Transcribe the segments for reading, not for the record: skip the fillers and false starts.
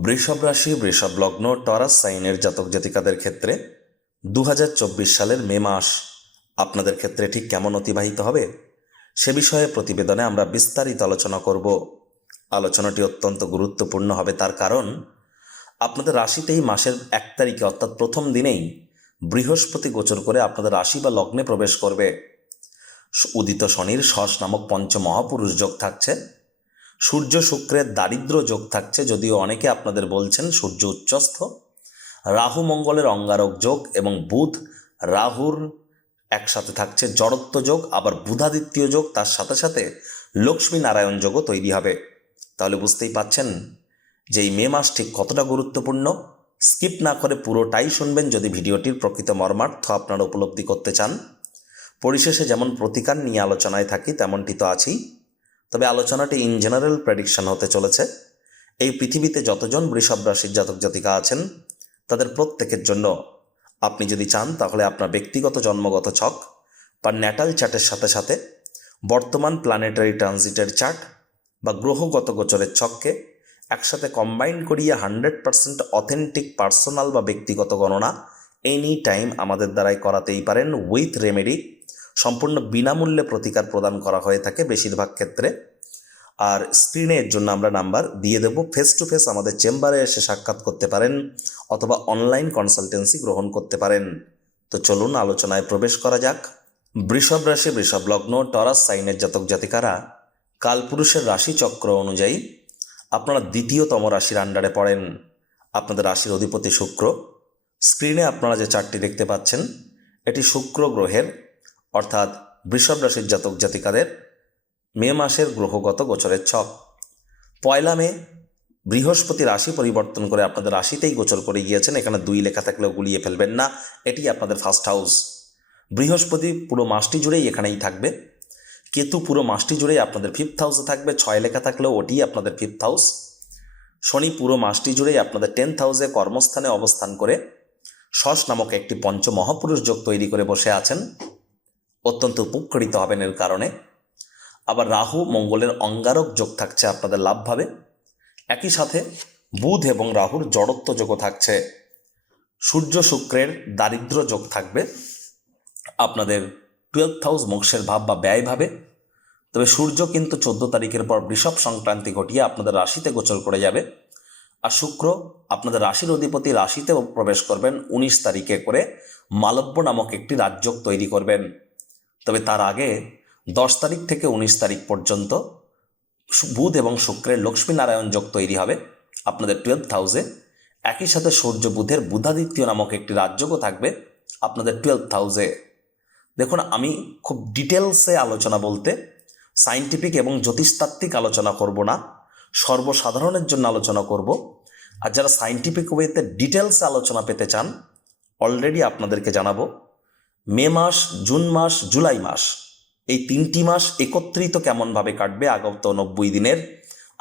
বৃষভ রাশি, বৃষভ লগ্ন, টরাস সাইনের জাতক জাতিকাদের ক্ষেত্রে 2024 সালের মে মাস আপনাদের ক্ষেত্রে ঠিক কেমন অতিবাহিত হবে সে বিষয়ে প্রতিবেদনে আমরা বিস্তারিত আলোচনা করব। আলোচনাটি অত্যন্ত গুরুত্বপূর্ণ হবে, তার কারণ আপনাদের রাশিতেই মাসের 1 তারিখে অর্থাৎ প্রথম দিনেই বৃহস্পতি গোচর করে আপনাদের রাশি বা লগ্নে প্রবেশ করবে। উদিত শনির শশ নামক পঞ্চমহাপুরুষ যোগ থাকছে, সূর্য শুক্রের দারিদ্র যোগ থাকছে, যদিও অনেকে আপনাদের বলছেন সূর্য উচ্চস্থ, রাহু মঙ্গলের অঙ্গারক যোগ এবং বুধ রাহুর একসাথে থাকছে জড়ত্ব যোগ, আবার বুধাদিত্য যোগ, তার সাথে সাথে লক্ষ্মী নারায়ণ যোগও তৈরি হবে। তাহলে বুঝতেই পাচ্ছেন যে এই মে মাস ঠিক কতটা গুরুত্বপূর্ণ। স্কিপ না করে পুরোটাই শুনবেন যদি ভিডিওটির প্রকৃত মর্মার্থ আপনারা উপলব্ধি করতে চান। পরিশেষে যেমন প্রতিকার নিয়ে আলোচনায় থাকি তেমনটি তো আছেই, তবে আলোচনাটি ইন জেনারেল প্রেডিকশন হতে চলেছে। এই পৃথিবীতে যতজন বৃষভ রাশির জাতক জাতিকা আছেন তাদের প্রত্যেকের জন্য আপনি যদি চান তাহলে আপনার ব্যক্তিগত জন্মগত ছক বা ন্যাটাল চার্টের সাথে সাথে বর্তমান প্ল্যানেটারি ট্রানজিটের চার্ট বা গ্রহগত গোচরের ছককে একসাথে কম্বাইন করিয়ে 100% অথেন্টিক পার্সোনাল বা ব্যক্তিগত গণনা এনি টাইম আমাদের দ্বারাই করাতেই পারেন উইথ রেমেডি। সম্পূর্ণ বিনামূল্যে প্রতিকার প্রদান করা হয়ে থাকে বেশিরভাগ ক্ষেত্রে। আর স্ক্রিনে এর জন্য আমরা নাম্বার দিয়ে দেব, ফেস টু ফেস আমাদের চেম্বারে এসে সাক্ষাৎ করতে পারেন অথবা অনলাইন কনসালটেন্সি গ্রহণ করতে পারেন। তো চলুন আলোচনায় প্রবেশ করা যাক। বৃষভ রাশি, বৃষভ লগ্ন, টরাস সাইনের জাতক জাতিকারা কালপুরুষের রাশি চক্র অনুযায়ী আপনারা দ্বিতীয়তম রাশির আন্ডারে পড়েন। আপনাদের রাশির অধিপতি শুক্র। স্ক্রিনে আপনারা যে চার্টটি দেখতে পাচ্ছেন এটি শুক্র গ্রহের অর্থাৎ বৃষভ রাশির জাতক জাতিকাদের মে মাসের গ্রহগত গোচরের ছক। 1 মে বৃহস্পতি রাশি পরিবর্তন করে আপনাদের রাশিতেই গোচর করে গিয়েছেন। এখানে 2 লেখা থাকলেও গুলিয়ে ফেলবেন না, এটি আপনাদের ফার্স্ট হাউস। বৃহস্পতি পুরো মাসটি জুড়েই এখানেই থাকবে। কেতু পুরো মাসটি জুড়েই আপনাদের 5th হাউসে থাকবে, 6 লেখা থাকলেও ওটি আপনাদের 5th হাউস। শনি পুরো মাসটি জুড়েই আপনাদের 10th হাউসে কর্মস্থানে অবস্থান করে শশ নামক একটি পঞ্চমহাপুরুষ যোগ তৈরি করে বসে আছেন, অত্যন্ত উপকৃত হবেন এর কারণে। আবার রাহু মঙ্গলের অঙ্গারক যোগ থাকছে আপনাদের লাভভাবে, একই সাথে বুধ এবং রাহুর জড়ত্ব যোগও থাকছে। সূর্য শুক্রের দারিদ্র যোগ থাকবে আপনাদের 12th হাউস মোক্ষের ভাব বা ব্যয় ভাবে। তবে সূর্য কিন্তু 14 তারিখের পর বৃষভ সংক্রান্তি ঘটিয়ে আপনাদের রাশিতে গোচর করে যাবে। আর শুক্র আপনাদের রাশির অধিপতি রাশিতে প্রবেশ করবেন 19 তারিখে করে মালব্য নামক একটি রাজযোগ তৈরি করবেন। তবে তার আগে 10 তারিখ থেকে 19 তারিখ পর্যন্ত বুধ এবং শুক্রের লক্ষ্মী নারায়ণ যোগ তৈরি হবে আপনাদের 12th হাউসে। একই সাথে সূর্য বুধের বুধাদিত্য নামক একটি রাজযোগও থাকবে আপনাদের 12th হাউসে। দেখুন, আমি খুব ডিটেলসে আলোচনা বলতে সায়েন্টিফিক এবং জ্যোতিষতাত্ত্বিক আলোচনা করব না, সর্বসাধারণের জন্য আলোচনা করব। আর যারা সায়েন্টিফিক ওয়েতে ডিটেলসে আলোচনা পেতে চান অলরেডি আপনাদেরকে জানাবো মে মাস, জুন মাস, জুলাই মাস এই 3টি মাস একত্রিত কেমনভাবে কাটবে আগত 90 দিনের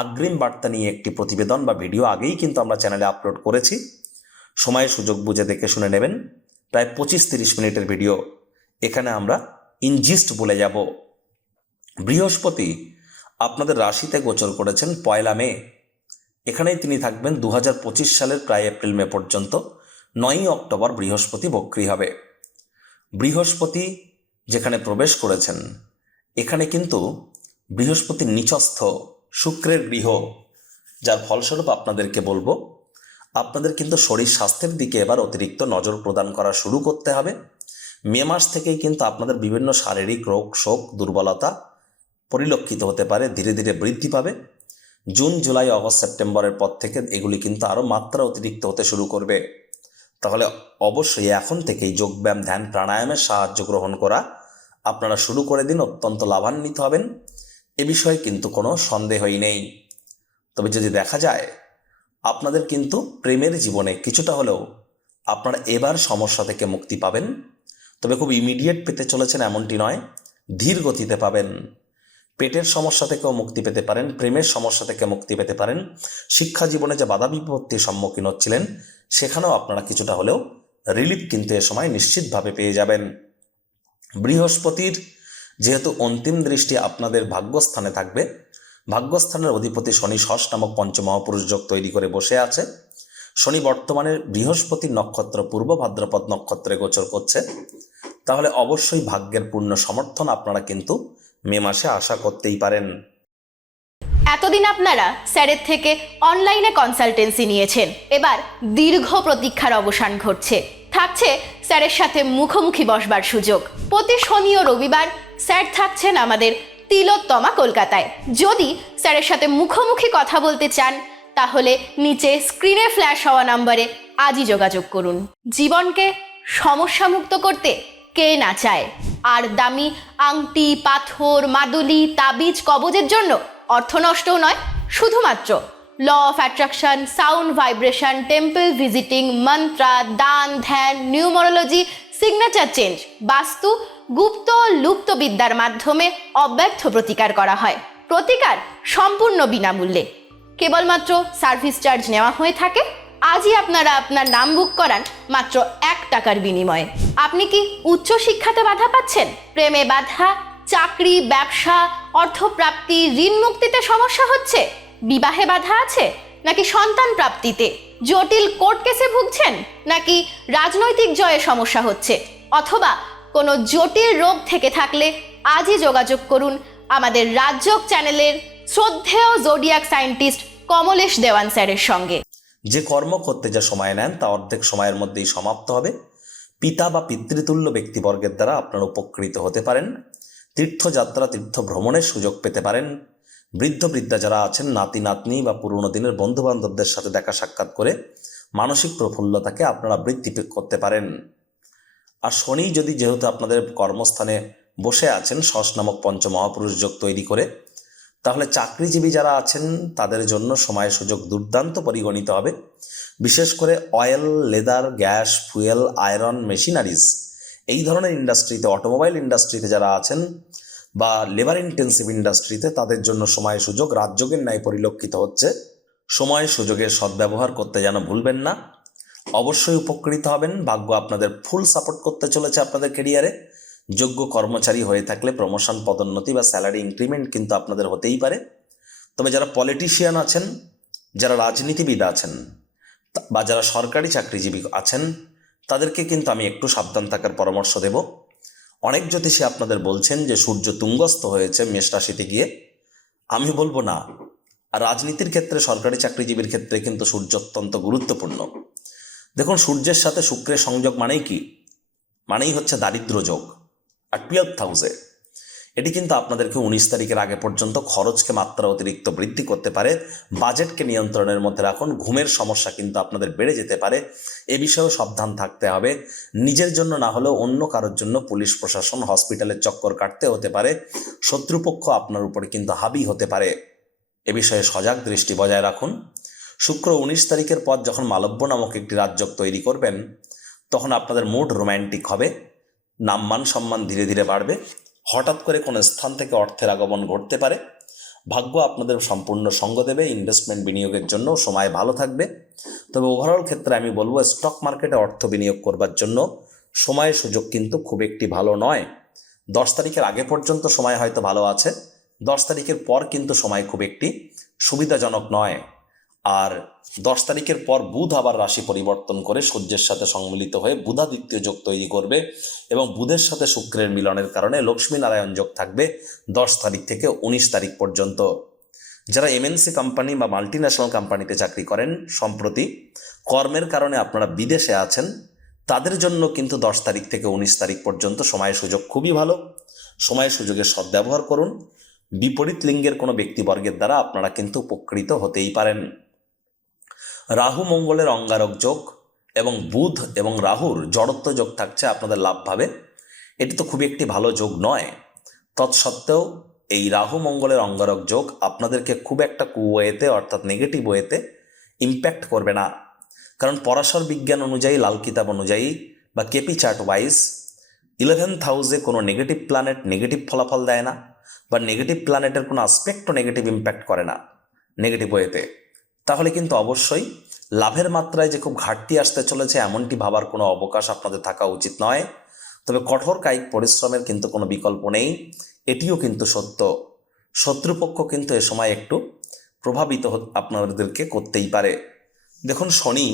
অগ্রিম বার্তা নিয়ে একটি প্রতিবেদন বা ভিডিও আগেই কিন্তু আমরা চ্যানেলে আপলোড করেছি। সময় সুযোগ বুঝে দেখে শুনে নেবেন। প্রায় 25-30 মিনিটের ভিডিও। এখানে আমরা ইনজিস্ট বলে যাব। বৃহস্পতি আপনাদের রাশিতে গোচর করেছেন 1 মে। এখানেই তিনি থাকবেন 2025 সালের প্রায় এপ্রিল মে পর্যন্ত। 9 অক্টোবর বৃহস্পতি বক্রী হবে। বৃহস্পতি যেখানে প্রবেশ করেছেন এখানে কিন্তু বৃহস্পতি নিচস্থ শুক্রের গৃহ, যার ফলস্বরূপ আপনাদেরকে বলবো আপনাদের কিন্তু শরীর স্বাস্থ্যের দিকে এবার অতিরিক্ত নজর প্রদান করা শুরু করতে হবে। মে মাস থেকেই কিন্তু আপনাদের বিভিন্ন শারীরিক রোগ শোক দুর্বলতা পরিলক্ষিত হতে পারে, ধীরে ধীরে বৃদ্ধি পাবে। জুন জুলাই অগস্ট সেপ্টেম্বরের পর থেকে এগুলি কিন্তু আরও মাত্রা অতিরিক্ত হতে শুরু করবে। তাহলে অবশ্যই এখন থেকেই যোগব্যায়াম, ধ্যান, প্রাণায়ামের সাহায্য গ্রহণ করা আপনারা শুরু করে দিন, অত্যন্ত লাভান্বিত হবেন, এ বিষয়ে কিন্তু কোনো সন্দেহই নেই। তবে যদি দেখা যায় আপনাদের কিন্তু প্রেমের জীবনে কিছুটা হলেও আপনারা এবার সমস্যা থেকে মুক্তি পাবেন, তবে খুব ইমিডিয়েট পেতে চলেছেন এমনটি নয়, ধীর গতিতে পাবেন। পেটের সমস্যা থেকেও মুক্তি পেতে পারেন, প্রেমের সমস্যা থেকে মুক্তি পেতে পারেন, শিক্ষা জীবনে যে বাধা বিপত্তির সম্মুখীন হচ্ছিলেন সেখানেও আপনারা কিছুটা হলেও রিলিফ কিন্তু এ সময় নিশ্চিতভাবে পেয়ে যাবেন। বৃহস্পতির যেহেতু অন্তিম দৃষ্টি আপনাদের ভাগ্যস্থানে থাকবে, ভাগ্যস্থানের অধিপতি শনি ষষ্ঠ নামক পঞ্চমহাপুরুষ যোগ তৈরি করে বসে আছে। শনি বর্তমানে বৃহস্পতির নক্ষত্র পূর্ব ভাদ্রপদ নক্ষত্রে গোচর করছে। তাহলে অবশ্যই ভাগ্যের পূর্ণ সমর্থন আপনারা কিন্তু মে মাসে আশা করতেই পারেন। এতদিন আপনারা স্যারের থেকে অনলাইনে কনসালটেন্সি নিয়েছেন, এবার দীর্ঘ প্রতীক্ষার অবসান ঘটছে। থাকছে স্যারের সাথে মুখোমুখি বসবার সুযোগ। প্রতি শনি ও রবিবার স্যার থাকছেন আমাদের তিলোত্তমা কলকাতায়। যদি স্যারের সাথে মুখোমুখি কথা বলতে চান তাহলে নিচে স্ক্রিনে ফ্ল্যাশ হওয়া নম্বরে আজই যোগাযোগ করুন। জীবনকে সমস্যামুক্ত করতে কে না চায়? আর দামি আংটি, পাথর, মাদুলি, তাবিজ, কবজের জন্য অর্থ নষ্টও নয়, শুধুমাত্র law of attraction, sound vibration, temple visiting, mantra, দান, ধ্যান, নিউমারোলজি, সিগনেচার চেঞ্জ, বাস্তু, গুপ্ত লুপ্ত বিদ্যার মাধ্যমে অব্যর্থ প্রতিকার করা হয়। প্রতিকার সম্পূর্ণ বিনামূল্যে, কেবলমাত্র সার্ভিস চার্জ নেওয়া হয়ে থাকে। আজই আপনারা আপনার নাম বুক করান মাত্র 1 টাকার বিনিময়ে। আপনি কি উচ্চ শিক্ষাতে বাধা পাচ্ছেন? প্রেমে বাধা, চাকরি, ব্যবসা, অর্থপ্রাপ্তি, ঋণ মুক্তিতে সমস্যা হচ্ছে? বিবাহে বাধা আছে? নাকি সন্তান প্রাপ্তিতে? জটিল কোর্ট কেসে ভুগছেন? নাকি রাজনৈতিক জয়ে সমস্যা হচ্ছে? অথবা কোনো জটিল রোগ থেকে থাকলে আজই যোগাযোগ করুন আমাদের রাজযোগ চ্যানেলের শ্রদ্ধেয় জোডিয়াক সায়েন্টিস্ট কমলেশ দেওয়ান স্যারের সঙ্গে। যে কর্ম করতে যা সময় নেন তা অর্ধেক সময়ের মধ্যেই সমাপ্ত হবে। পিতা বা পিতৃতুল্য ব্যক্তিবর্গের দ্বারা আপনারা উপকৃত হতে পারেন। তীর্থযাত্রা, তীর্থ ভ্রমণের সুযোগ পেতে পারেন। বৃদ্ধ বৃদ্ধা যারা আছেন, নাতি নাতনি বা পুরনো দিনের বন্ধু বান্ধবদের সাথে দেখা সাক্ষাৎ করে মানসিক প্রফুল্লতাকে আপনারা বৃদ্ধি করতে পারেন। আর শনি যদি যেহেতু আপনাদের কর্মস্থানে বসে আছেন ষষ্ঠ নামক পঞ্চমহাপুরুষ যোগ তৈরি করে, তাহলে চাকরিজীবী যারা আছেন তাদের জন্য সময় সুযোগ দুর্দান্ত পরিগণিত হবে। বিশেষ করে oil, leather, gas, fuel, iron, machineries এই ধরনের ইন্ডাস্ট্রিতে, অটোমোবাইল ইন্ডাস্ট্রিতে যারা আছেন বা লেবার ইন্টেন্সিভ ইন্ডাস্ট্রিতে, তাদের জন্য সময় সুযোগ রাজযোগের ন্যায় পরিলক্ষিত হচ্ছে। সময় সুযোগের সদ্ব্যবহার করতে যেন ভুলবেন না। অবশ্যই উপকৃত হবেন। ভাগ্য আপনাদের ফুল সাপোর্ট করতে চলেছে আপনাদের কেরিয়ারে। যোগ্য কর্মচারী হয়ে থাকলে প্রমোশন, পদোন্নতি বা স্যালারি ইনক্রিমেন্ট কিন্তু আপনাদের হতেই পারে। তবে যারা পলিটিশিয়ান আছেন, যারা রাজনীতিবিদ আছেন বা যারা সরকারি চাকরিজীবী আছেন, তাদেরকে কিন্তু আমি একটু সাবধান থাকার পরামর্শ দেব। অনেক জ্যোতিষী আপনাদের বলছেন যে সূর্য তুঙ্গস্থ হয়েছে মেষ রাশিতে গিয়ে। আমি বলবো না। আর রাজনীতির ক্ষেত্রে, সরকারি চাকরিজীবীর ক্ষেত্রে কিন্তু সূর্য অত্যন্ত গুরুত্বপূর্ণ। দেখুন, সূর্যের সাথে শুক্রের সংযোগ মানেই কি? মানেই হচ্ছে দারিদ্র যোগ। আর 12th হাউসে এটি কিন্তু আপনাদেরকে 19 তারিখের আগে পর্যন্ত খরচকে মাত্রা অতিরিক্ত বৃদ্ধি করতে পারে। বাজেটকে নিয়ন্ত্রণের মধ্যে রাখুন। ঘুমের সমস্যা কিন্তু আপনাদের বেড়ে যেতে পারে। এ বিষয়েও সাবধান থাকতে হবে। নিজের জন্য না হলেও অন্য কারোর জন্য পুলিশ প্রশাসন, হসপিটালের চক্কর কাটতে হতে পারে। শত্রুপক্ষ আপনার উপরে কিন্তু হাবি হতে পারে। এ বিষয়ে সজাগ দৃষ্টি বজায় রাখুন। শুক্র 19 তারিখের পর যখন মালব্য নামক একটি রাজযোগ তৈরি করবেন, তখন আপনাদের মুড রোম্যান্টিক হবে। নামমান সম্মান ধীরে ধীরে বাড়বে। হঠাৎ করে কোনো স্থান থেকে অর্থের আগমন ঘটতে পারে। ভাগ্য আপনাদের সম্পূর্ণ সঙ্গ দেবে। ইনভেস্টমেন্ট, বিনিয়োগের জন্য সময় ভালো থাকবে। তবে ওভারঅল ক্ষেত্রে আমি বলবো, স্টক মার্কেটে অর্থ বিনিয়োগ করবার জন্য সময়ের সুযোগ কিন্তু খুব একটি ভালো নয়। 10 তারিখের আগে পর্যন্ত সময় হয়তো ভালো আছে, 10 তারিখের পর কিন্তু সময় খুব একটি সুবিধাজনক নয়। আর 10 তারিখের পর বুধ আবার রাশি পরিবর্তন করে সূর্যের সাথে সম্মিলিত হয়ে বুধাদিত্য যোগ তৈরি করবে এবং বুধের সাথে শুক্রের মিলনের কারণে লক্ষ্মী নারায়ণ যোগ থাকবে 10 তারিখ থেকে 19 তারিখ পর্যন্ত। যারা এমএনসি কোম্পানি বা মাল্টিন্যাশনাল কোম্পানিতে চাকরি করেন, সম্প্রতি কর্মের কারণে আপনারা বিদেশে আছেন, তাদের জন্য কিন্তু 10 তারিখ থেকে 19 তারিখ পর্যন্ত সময়ের সুযোগ খুবই ভালো। সময়ের সুযোগের সদ্ব্যবহার করুন। বিপরীত লিঙ্গের কোনো ব্যক্তিবর্গের দ্বারা আপনারা কিন্তু উপকৃত হতেই পারেন। রাহু মঙ্গলের অঙ্গারক যোগ এবং বুধ এবং রাহুর জড়ত্ব যোগ থাকছে আপনাদের লাভভাবে। এটি তো খুব একটি ভালো যোগ নয়। তৎসত্ত্বেও এই রাহু মঙ্গলের অঙ্গারক যোগ আপনাদেরকে খুব একটা কুওয়েতে, অর্থাৎ নেগেটিভ ওয়েতে ইম্প্যাক্ট করবে না। কারণ পরাশর বিজ্ঞান অনুযায়ী, লাল কিতাব অনুযায়ী বা কেপি চার্ট ওয়াইজ 11th হাউসে কোনো নেগেটিভ প্ল্যানেট নেগেটিভ ফলাফল দেয় না, বা নেগেটিভ প্ল্যানেটের কোনো আসপেক্টও নেগেটিভ ইম্প্যাক্ট করে না নেগেটিভ ওয়েতে। তাহলে কিন্তু অবশ্যই লাভের মাত্রায় যে খুব ঘাটতি আসতে চলেছে এমনটি ভাবার কোনো অবকাশ আপনাদের থাকা উচিত নয়। তবে কঠোর কায়িক পরিশ্রমের কিন্তু কোনো বিকল্প নেই, এটিও কিন্তু সত্য। শত্রুপক্ষ কিন্তু এ সময় একটু প্রভাবিত আপনাদেরকে করতেই পারে। দেখুন, শনি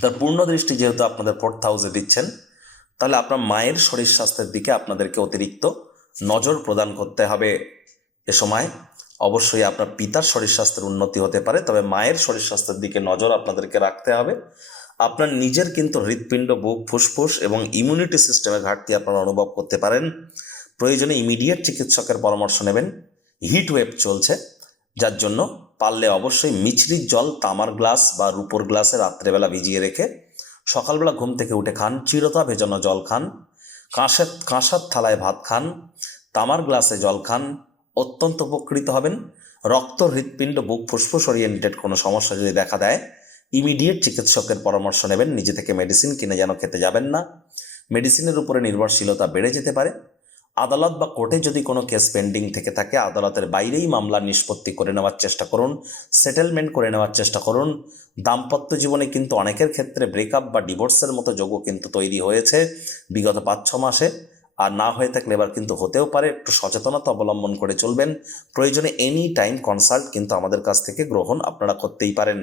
তার পূর্ণ দৃষ্টি যেহেতু আপনাদের 4th হাউসে দিচ্ছেন, তাহলে আপনার মায়ের শরীর স্বাস্থ্যের দিকে আপনাদেরকে অতিরিক্ত নজর প্রদান করতে হবে। এ সময় অবশ্যই আপনার পিতার শরীর স্বাস্থ্যের উন্নতি হতে পারে, তবে মায়ের শরীর স্বাস্থ্যের দিকে নজর আপনাদেরকে রাখতে হবে। আপনার নিজের কিন্তু হৃৎপিণ্ড, বুক, ফুসফুস এবং ইমিউনিটি সিস্টেমের ঘাটতি আপনারা অনুভব করতে পারেন। প্রয়োজনে ইমিডিয়েট চিকিৎসকের পরামর্শ নেবেন। হিট ওয়েভ চলছে, যার জন্য পারলে অবশ্যই মিছরির জল তামার গ্লাস বা রূপোর গ্লাসে রাত্রেবেলা ভিজিয়ে রেখে সকালবেলা ঘুম থেকে উঠে খান। চিরতা ভেজানো জল খান, কাঁসার থালায় ভাত খান, তামার গ্লাসে জল খান, অত্যন্ত উপকৃত হবেন। রক্ত, হৃৎপিণ্ড, বুক, ফুসফুস ওরিয়েন্টেড কোনো সমস্যা যদি দেখা দেয়, ইমিডিয়েট চিকিৎসকের পরামর্শ নেবেন। নিজে থেকে মেডিসিন কিনে যেন খেতে যাবেন না। মেডিসিনের উপরে নির্ভরশীলতা বেড়ে যেতে পারে। আদালত বা কোর্টে যদি কোনো কেস পেন্ডিং থেকে থাকে, আদালতের বাইরেই মামলা নিষ্পত্তি করে নেওয়ার চেষ্টা করুন, সেটেলমেন্ট করে নেওয়ার চেষ্টা করুন। দাম্পত্য জীবনে কিন্তু অনেকের ক্ষেত্রে ব্রেকআপ বা ডিভোর্সের মতো যোগও কিন্তু তৈরি হয়েছে বিগত 5-6 মাসে, আর না হয়ে থাকলে এবার কিন্তু হতেও পারে। একটু সচেতনতা অবলম্বন করে চলবেন। প্রয়োজনে এনি টাইম কনসাল্ট কিন্তু আমাদের কাছ থেকে গ্রহণ আপনারা করতেই পারেন।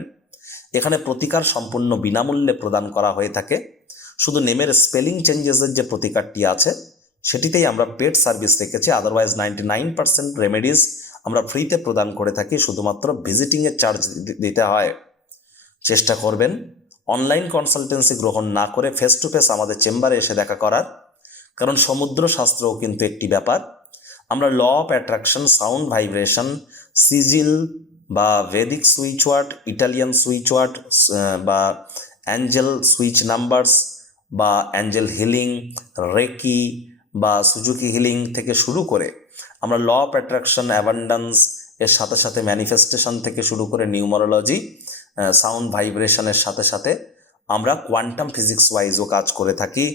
এখানে প্রতিকার সম্পূর্ণ বিনামূল্যে প্রদান করা হয়ে থাকে। শুধু নেমের স্পেলিং চেঞ্জেসের যে প্রতিকারটি আছে সেটিতেই আমরা পেড সার্ভিস রেখেছি। আদারওয়াইজ 99% রেমেডিস আমরা ফ্রিতে প্রদান করে থাকি, শুধুমাত্র ভিজিটিংয়ের চার্জ দিতে হয়। চেষ্টা করবেন অনলাইন কনসালটেন্সি গ্রহণ না করে ফেস টু ফেস আমাদের চেম্বারে এসে দেখা করার, কারণ সমুদ্র শাস্ত্রও কিন্তু একটি ব্যাপার। আমরা law of attraction, sound vibration, sigil বা Vedic switch word, Italian switch word বা অ্যাঞ্জেল সুইচ নাম্বারস বা অ্যাঞ্জেল হিলিং, রেকি বা সুজুকি হিলিং থেকে শুরু করে আমরা ল অফ অ্যাট্রাকশন, অ্যাবান্ডান্স এর সাথে সাথে ম্যানিফেস্টেশন থেকে শুরু করে নিউমারোলজি, সাউন্ড ভাইব্রেশনের সাথে সাথে আমরা কোয়ান্টাম ফিজিক্স ওয়াইজও কাজ করে থাকি।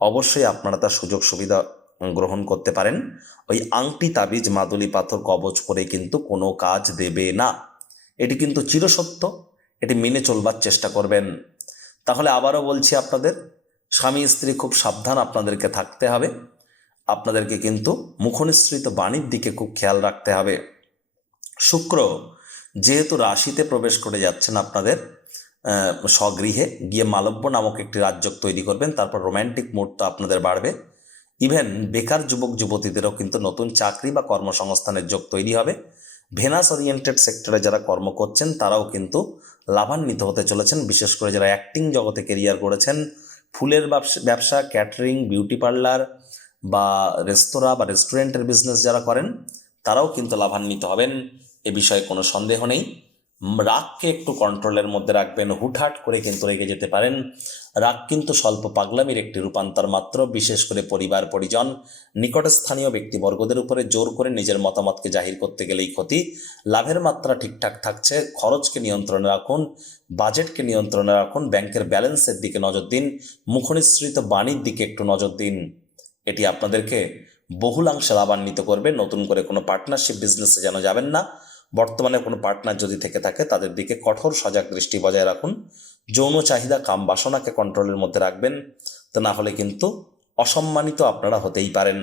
অবশ্যই আপনারা তার সুযোগ সুবিধা গ্রহণ করতে পারেন। ওই আংটি, তাবিজ, মাদুলি পাথর, কবচ করে কিন্তু কোনো কাজ দেবে না। এটি কিন্তু চিরসত্য, এটি মেনে চলবার চেষ্টা করবেন। তাহলে আবারও বলছি, আপনাদের স্বামী স্ত্রী খুব সাবধান আপনাদেরকে থাকতে হবে। আপনাদেরকে কিন্তু মুখনিসৃত বাণীর দিকে খুব খেয়াল রাখতে হবে। শুক্র যেহেতু রাশিতে প্রবেশ করে যাচ্ছেন আপনাদের স্বগৃহে, গিয়ে মালব্য নামক একটি রাজযোগ তৈরি করবেন। তারপর রোম্যান্টিক মুডটা আপনাদের বাড়বে। ইভেন বেকার যুবক যুবতীদেরও কিন্তু নতুন চাকরি বা কর্মসংস্থানের যোগ তৈরি হবে। ভেনাস ওরিয়েন্টেড সেক্টরে যারা কর্ম করছেন তারাও কিন্তু লাভান্বিত হতে চলেছেন। বিশেষ করে যারা অ্যাক্টিং জগতে কেরিয়ার করেছেন, ফুলের ব্যবসা, ক্যাটারিং, বিউটি পার্লার বা রেস্তোরাঁ বা রেস্টুরেন্টের বিজনেস যারা করেন তারাও কিন্তু লাভান্বিত হবেন, এ বিষয়ে কোনো সন্দেহ নেই। রাগকে একটু কন্ট্রোলের মধ্যে রাখবেন। হুটহাট করে কিন্তু রেগে যেতে পারেন। রাগ কিন্তু স্বল্প পাগলামির একটি রূপান্তর মাত্র। বিশেষ করে পরিবার, পরিজন, নিকটস্থানীয় ব্যক্তিবর্গদের উপরে জোর করে নিজের মতামতকে জাহির করতে গেলেই ক্ষতি। লাভের মাত্রা ঠিকঠাক থাকছে। খরচকে নিয়ন্ত্রণে রাখুন, বাজেটকে নিয়ন্ত্রণে রাখুন, ব্যাংকের ব্যালেন্সের দিকে নজর দিন, মুখনিসৃত বাণীর দিকে একটু নজর দিন। এটি আপনাদেরকে বহুলাংশে লাভান্বিত করবে। নতুন করে কোনো পার্টনারশিপ বিজনেসে যেন যাবেন না। বর্তমানে কোনো পার্টনার যদি থেকে থাকে তাদের দিকে কঠোর সজাগ দৃষ্টি বজায় রাখুন। যৌন চাহিদা, কাম বাসনাকে কন্ট্রোলের মধ্যে রাখবেন, তা না হলে কিন্তু অসম্মানিত আপনারা হতেই পারেন।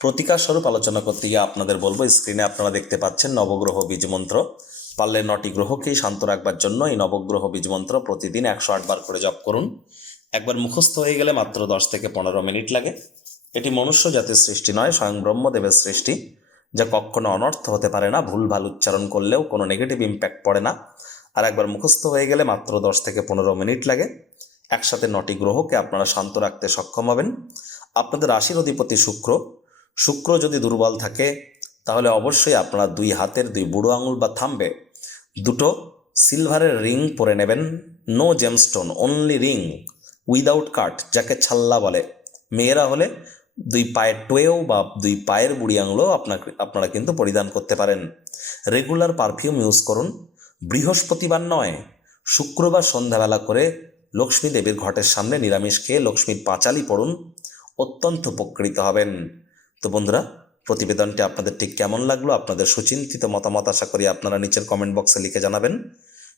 প্রতিকার স্বরূপ আলোচনা করতে গিয়ে আপনাদের বলবো, স্ক্রিনে আপনারা দেখতে পাচ্ছেন নবগ্রহ বীজমন্ত্র। পারলে 9টি গ্রহকেই শান্ত রাখবার জন্য এই নবগ্রহ বীজমন্ত্র প্রতিদিন 108 বার করে জপ করুন। একবার মুখস্থ হয়ে গেলে মাত্র 10 থেকে 15 মিনিট লাগে। এটি মনুষ্য জাতির সৃষ্টি নয়, স্বয়ং ব্রহ্মদেবের সৃষ্টি, যা কখনো অনর্থ হতে পারে না। ভুলভাল উচ্চারণ করলেও কোনো নেগেটিভ ইম্প্যাক্ট পড়ে না। আর একবার মুখস্থ হয়ে গেলে মাত্র 10 থেকে 15 মিনিট লাগে। একসাথে 9টি গ্রহকে আপনারা শান্ত রাখতে সক্ষম হবেন। আপনাদের রাশির অধিপতি শুক্র যদি দুর্বল থাকে তাহলে অবশ্যই আপনারা 2 হাতের 2 বুড়ো আঙুল বা থাম্বে 2টো সিলভারের রিং পরে নেবেন। No gemstone, only ring without cut, যাকে ছাল্লা বলে। মেয়েরা হলে 2 পায়ের টোয়েও বা 2 পায়ের বুড়ি আঙুলও আপনারা কিন্তু পরিধান করতে পারেন। রেগুলার পারফিউম ইউজ করুন। বৃহস্পতিবার নয়, শুক্রবার সন্ধ্যাবেলা করে লক্ষ্মী দেবীর ঘটের সামনে নিরামিষ খেয়ে লক্ষ্মীর পাঁচালি পড়ুন। অত্যন্ত উপকৃত হবেন। তো বন্ধুরা, প্রতিবেদনটি আপনাদের ঠিক কেমন লাগলো? আপনাদের সুচিন্তিত মতামত আশা করি আপনারা নিচের কমেন্ট বক্সে লিখে জানাবেন।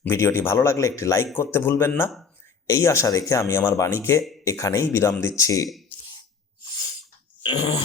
ভিডিওটি ভালো লাগলে একটি লাইক করতে ভুলবেন না। এই আশা রেখে আমি আমার বাণীকে এখানেই বিরাম দিচ্ছি।